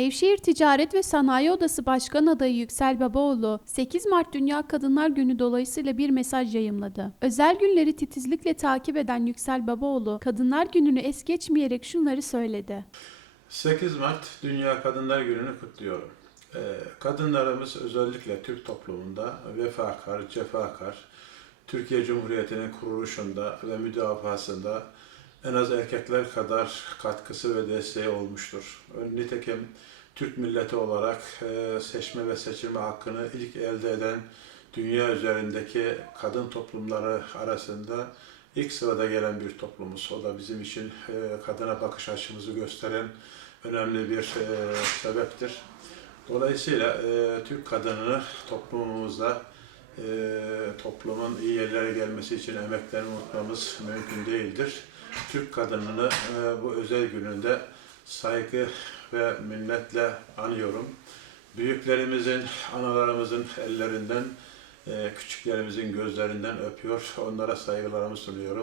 Nevşehir Ticaret ve Sanayi Odası Başkan Adayı Yüksel Babaoğlu, 8 Mart Dünya Kadınlar Günü dolayısıyla bir mesaj yayımladı. Özel günleri titizlikle takip eden Yüksel Babaoğlu, Kadınlar Günü'nü es geçmeyerek şunları söyledi. 8 Mart Dünya Kadınlar Günü'nü kutluyorum. Ee, Kadınlarımız özellikle Türk toplumunda vefakar, cefakar, Türkiye Cumhuriyeti'nin kuruluşunda ve müdafasında en az erkekler kadar katkısı ve desteği olmuştur. Nitekim Türk milleti olarak e, seçme ve seçilme hakkını ilk elde eden dünya üzerindeki kadın toplumları arasında ilk sırada gelen bir toplumuz. O da bizim için e, kadına bakış açımızı gösteren önemli bir e, sebeptir. Dolayısıyla Türk kadınını toplumumuzda toplumun iyi yerlere gelmesi için emeklerini unutmamız mümkün değildir. Türk kadınını e, bu özel gününde saygı ve minnetle anıyorum. Büyüklerimizin, analarımızın ellerinden, e, küçüklerimizin gözlerinden öpüyor. Onlara saygılarımı sunuyorum.